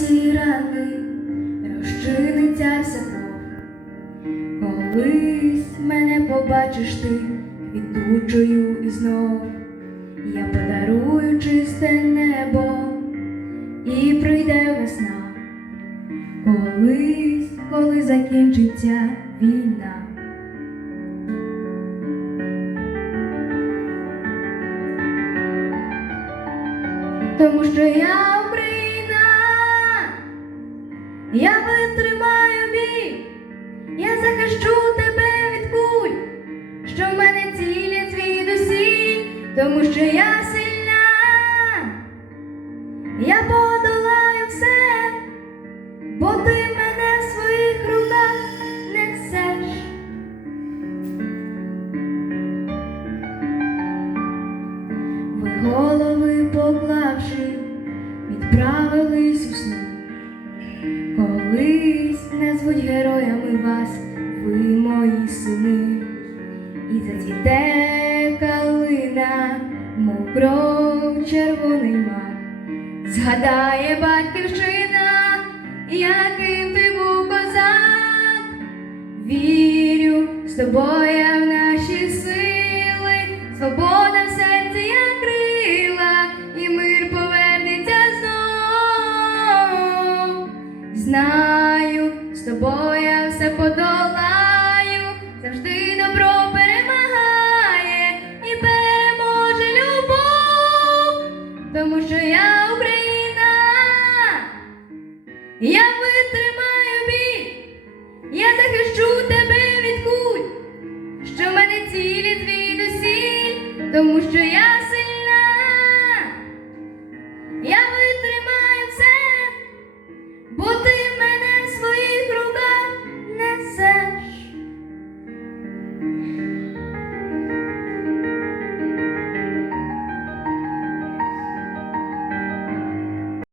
всі рани, розчиниться вся. Колись мене побачиш ти квітучою і знов. Я подарую чисте небо і прийде весна. Колись, коли закінчиться війна. Тому що я я витримаю бій, я захищу тебе від куль, що в мене цілять звідусіль, тому що я сильна, я подолаю все, бо ти мене в своїх руках несеш. Ви голови поклавши, відправились у Колись назвуть героями вас, ви мої сини, і зацвіте калина, мов кров червоний мак, згадає батьківщина, яким ти був козак. Вірю з тобою знаю, з тобою я все подолаю, завжди добро перемагає і переможе любов, тому що я Україна, я витримаю біль, я захищу тебе від куль, що мене цілі твій звідусіль, тому що я сильна, я витримаю це. бо ти